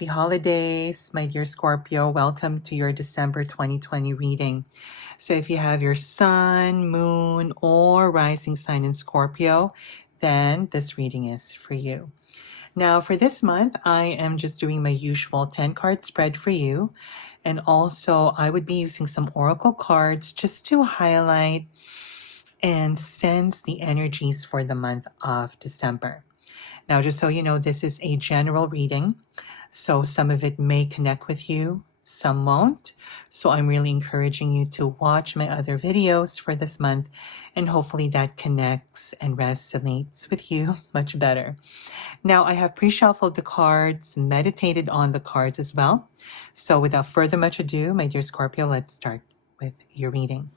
happy holidays, my dear Scorpio. Welcome to your December 2020 reading. So if you have your sun, moon, or rising sign in Scorpio, then this reading is for you. Now, for this month, I am just doing my usual 10 card spread for you. And also, I would be using some oracle cards just to highlight and sense the energies for the month of December. Now, just so you know, this is a general reading, so some of it may connect with you, some won't. So I'm really encouraging you to watch my other videos for this month, and hopefully that connects and resonates with you much better. Now, I have pre-shuffled the cards, meditated on the cards as well. So without further much ado, my dear Scorpio, let's start with your reading.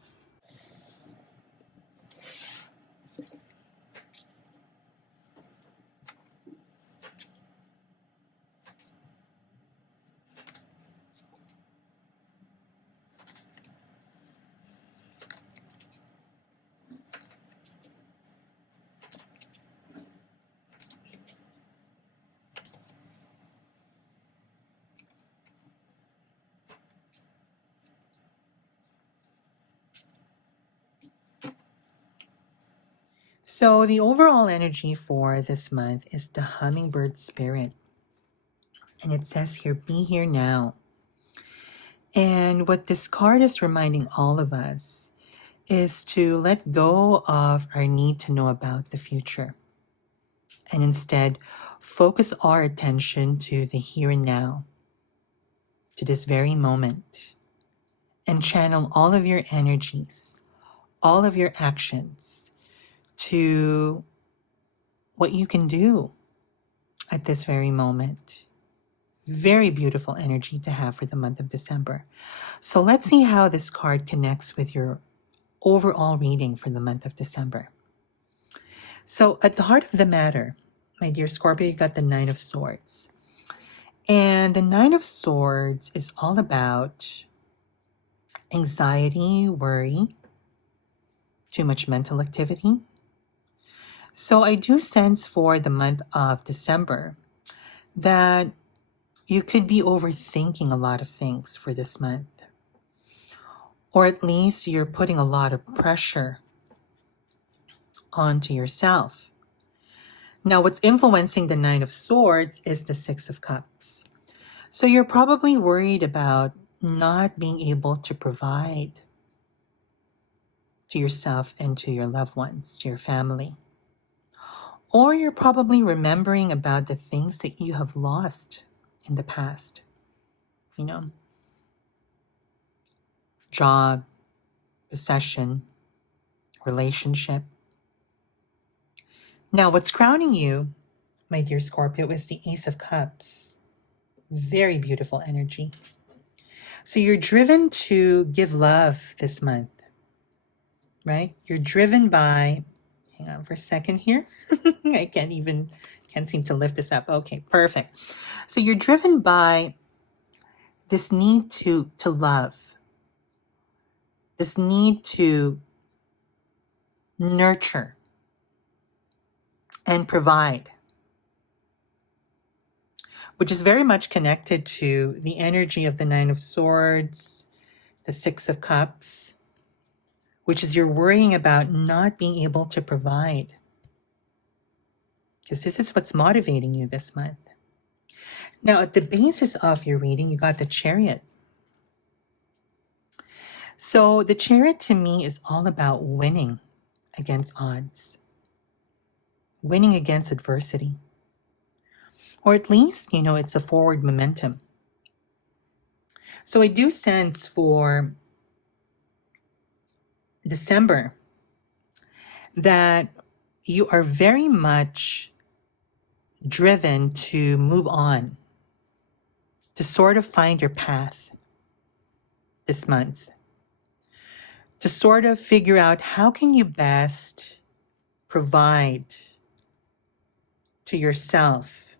So the overall energy for this month is the hummingbird spirit. And it says here, be here now. And what this card is reminding all of us is to let go of our need to know about the future and instead focus our attention to the here and now, to this very moment, and channel all of your energies, all of your actions to what you can do at this very moment. Very beautiful energy to have for the month of December. So let's see how this card connects with your overall reading for the month of December. So at the heart of the matter, my dear Scorpio, you got the Nine of Swords. And the Nine of Swords is all about anxiety, worry, too much mental activity. So I do sense for the month of December that you could be overthinking a lot of things for this month. Or at least you're putting a lot of pressure onto yourself. Now, what's influencing the Nine of Swords is the Six of Cups. So you're probably worried about not being able to provide to yourself and to your loved ones, to your family. Or you're probably remembering about the things that you have lost in the past. You know, job, possession, relationship. Now, what's crowning you, my dear Scorpio, is the Ace of Cups. Very beautiful energy. So you're driven to give love this month, right? You're driven by, hang on for a second here. I can't seem to lift this up. Okay, perfect. So you're driven by this need to love, this need to nurture and provide, which is very much connected to the energy of the Nine of Swords, the Six of Cups, which is you're worrying about not being able to provide. Because this is what's motivating you this month. Now, at the basis of your reading, you got the Chariot. So the Chariot to me is all about winning against odds, winning against adversity. Or at least, it's a forward momentum. So I do sense for December that you are very much driven to move on, to sort of find your path this month, to sort of figure out how can you best provide to yourself,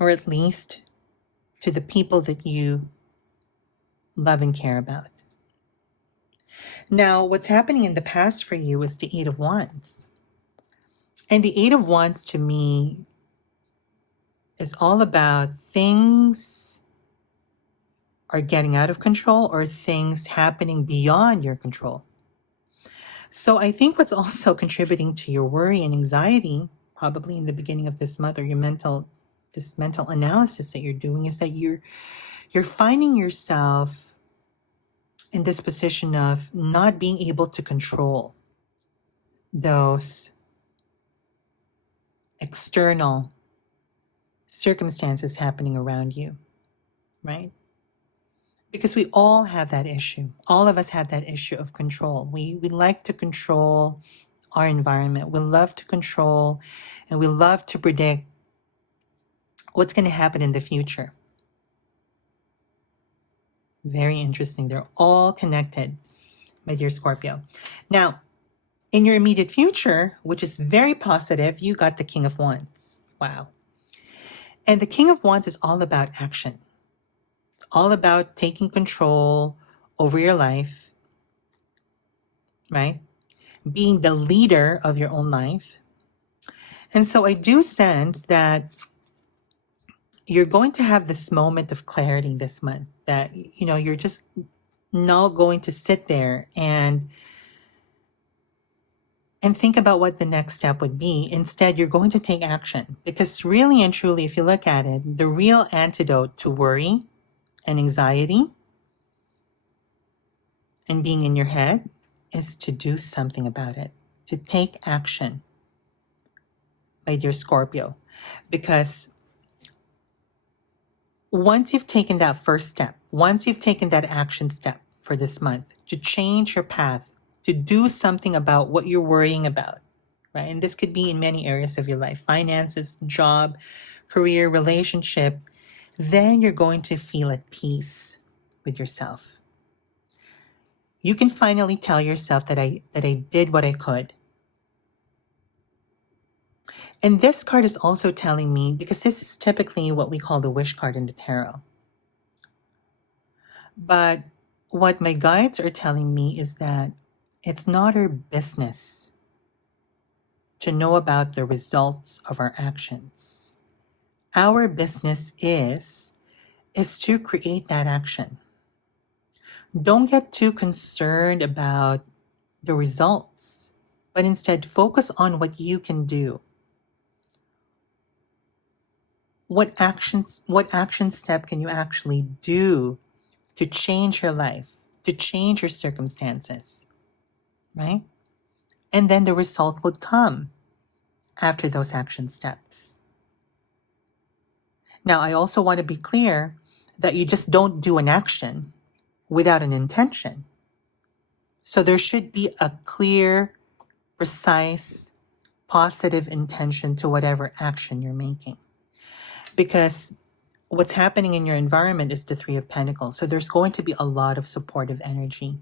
or at least to the people that you love and care about. Now, what's happening in the past for you is the Eight of Wands. And the Eight of Wands to me is all about things are getting out of control or things happening beyond your control. So I think what's also contributing to your worry and anxiety, probably in the beginning of this month, or this mental analysis that you're doing, is that you're finding yourself in this position of not being able to control those external circumstances happening around you, right? Because we all have that issue. All of us have that issue of control. We like to control our environment. We love to control and we love to predict what's going to happen in the future. Very interesting. They're all connected, my dear Scorpio. Now, in your immediate future, which is very positive, you got the King of Wands. Wow. And the King of Wands is all about action. It's all about taking control over your life, right? Being the leader of your own life. And so I do sense that you're going to have this moment of clarity this month that, you're just not going to sit there and think about what the next step would be. Instead, you're going to take action because really and truly, if you look at it, the real antidote to worry and anxiety and being in your head is to do something about it, to take action, my dear Scorpio, because once you've taken that first step, once you've taken that action step for this month to change your path, to do something about what you're worrying about, right? And this could be in many areas of your life, finances, job, career, relationship, then you're going to feel at peace with yourself. You can finally tell yourself that I did what I could. And this card is also telling me, because this is typically what we call the wish card in the tarot. But what my guides are telling me is that it's not our business to know about the results of our actions. Our business is to create that action. Don't get too concerned about the results, but instead focus on what you can do. What action step can you actually do to change your life, to change your circumstances, right? And then the result would come after those action steps. Now, I also want to be clear that you just don't do an action without an intention. So there should be a clear, precise, positive intention to whatever action you're making. Because what's happening in your environment is the Three of Pentacles. So there's going to be a lot of supportive energy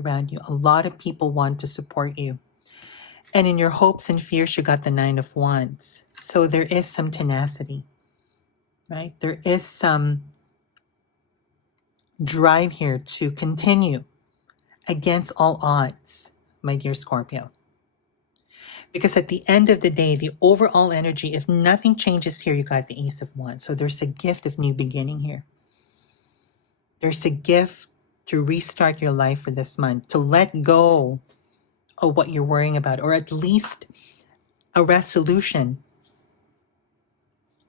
around you. A lot of people want to support you. And in your hopes and fears, you got the Nine of Wands. So there is some tenacity, right? There is some drive here to continue against all odds, my dear Scorpio. Because at the end of the day, the overall energy, if nothing changes here, you got the Ace of Wands. So there's a gift of new beginning here. There's a gift to restart your life for this month, to let go of what you're worrying about, or at least a resolution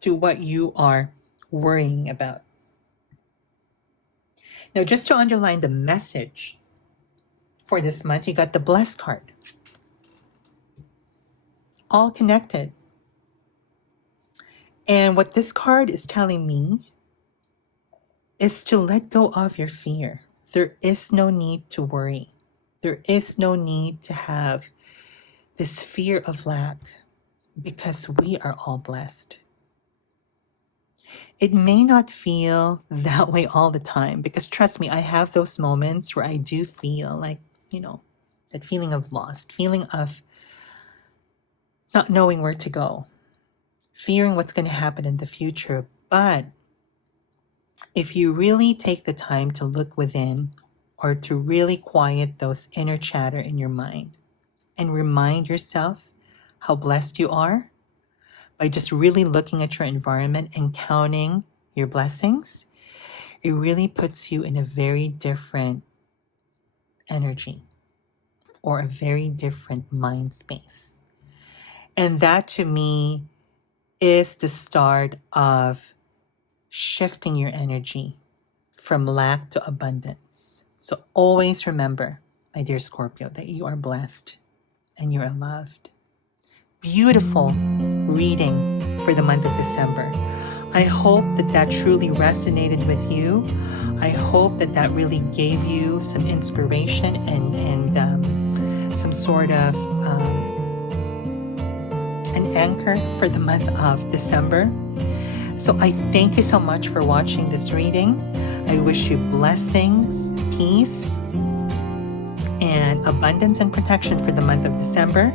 to what you are worrying about. Now, just to underline the message for this month, you got the Blessed card. All connected. And what this card is telling me is to let go of your fear. There is no need to worry. There is no need to have this fear of lack because we are all blessed. It may not feel that way all the time because trust me, I have those moments where I do feel like, that feeling of lost, feeling of not knowing where to go, fearing what's going to happen in the future. But if you really take the time to look within or to really quiet those inner chatter in your mind and remind yourself how blessed you are, by just really looking at your environment and counting your blessings, it really puts you in a very different energy or a very different mind space. And that to me is the start of shifting your energy from lack to abundance. So always remember, my dear Scorpio, that you are blessed and you are loved. Beautiful reading for the month of December. I hope that that truly resonated with you. I hope that that really gave you some inspiration and some sort of an anchor for the month of December. So I thank you so much for watching this reading. I wish you blessings, peace, and abundance and protection for the month of December.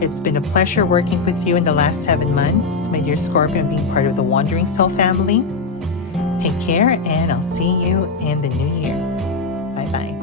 It's been a pleasure working with you in the last 7 months, my dear Scorpio, and being part of the Wandering Soul family. Take care, and I'll see you in the new year. Bye-bye.